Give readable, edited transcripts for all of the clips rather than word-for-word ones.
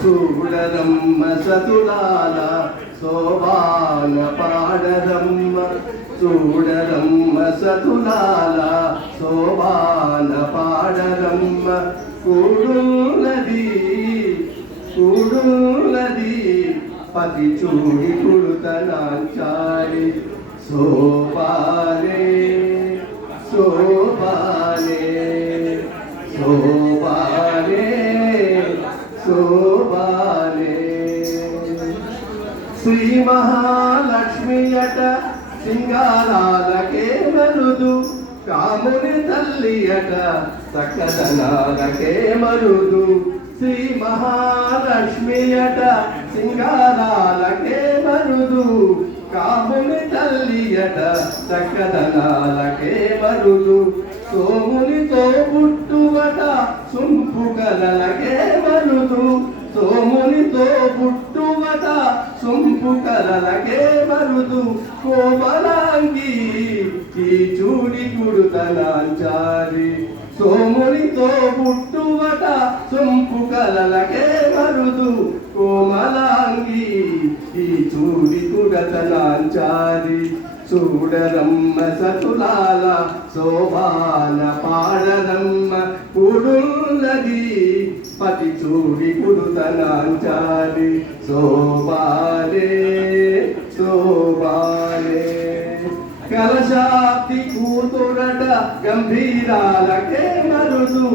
చూడరమ్మ సతులాల శోభాన పాడరమ్మ చూడరమ్మ సతులాల శోభాన పాడరమ్మ కూడున్నది పతి చూడి కుడుతనాంచాలి శోభానే శోభానే శోభానే శోభానే శ్రీ మహాలక్ష్మియట సింగారాలకే మరుదు కాముని తల్లియట సకదనాలకే మరుదు శ్రీ మహాలక్ష్మియట సింగారాలకే మరుదు కాముని తల్లియట సకదనాలకే మరుదు సోమునితో పుట్టువట సుంపు కలలకే మరుదు సోమునితో పుట్టువట సొంపు కలలకే మరుదు కోమలాంగి ఈ చూడి కుడుతనాంచారి సోమునితో పుట్టువట సొంపు కలలకే మరుదు కోమలాంగి ఈ చూడి కుడతనాంచారి చూడరమ్మ సతులాల శోభాన పాడరమ్మ కూడున్నది పతి చూడి కుడుతనాంచాలి శోభానే శోభానే కలశాబ్ది కూతురట గంభీరాలకే మరుదు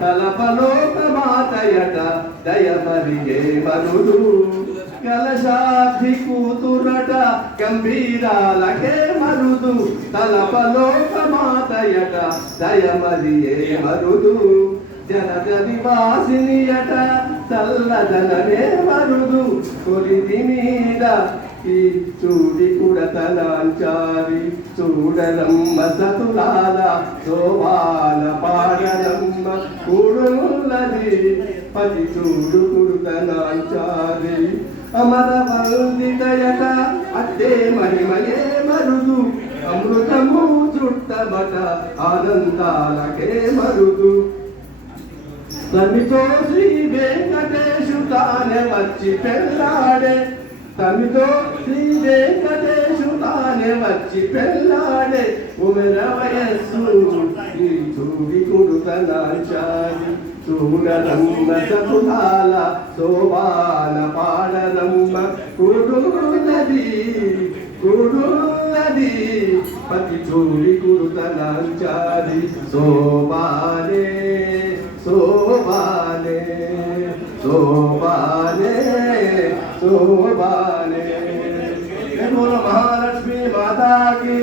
కలపలోక మాతయట దయమరియే మరుదు కలశాబ్ది కూతురట గంభీరాలకే మరుదు తలపలోక మాతయట దయమరియే మరుదు జనజ నివాసినియట చల్లదనమే మరుదు కొలిది మీద ఈ చూడి కుడతనాంచారి చూడరమ్మ సతులాల శోభాన పాడరమ్మ కూడున్నది పది చూడు కుడుతనాంచారి అమరవందితయట అద్దే మహిమయే మరుదు అమృతము చుట్టమట ఆనందాలకే మరుదు తమితో శ్రీ వెంకటేశు తానే వచ్చి పెళ్ళాడే తమితో శ్రీ వెంకటేశు తానే వచ్చి పెళ్ళాడే ఉమెర వయస్సు ఈ చూడి కుడుతనాంచాలి చూడరమ్మ సతులాల శోభాన పాడరమ్మ కూడున్నది పతి చూడి కుడుతనాంచాలి శోభానే శోభానే శోభానే శోభానే మహాలక్ష్మి మాతాకి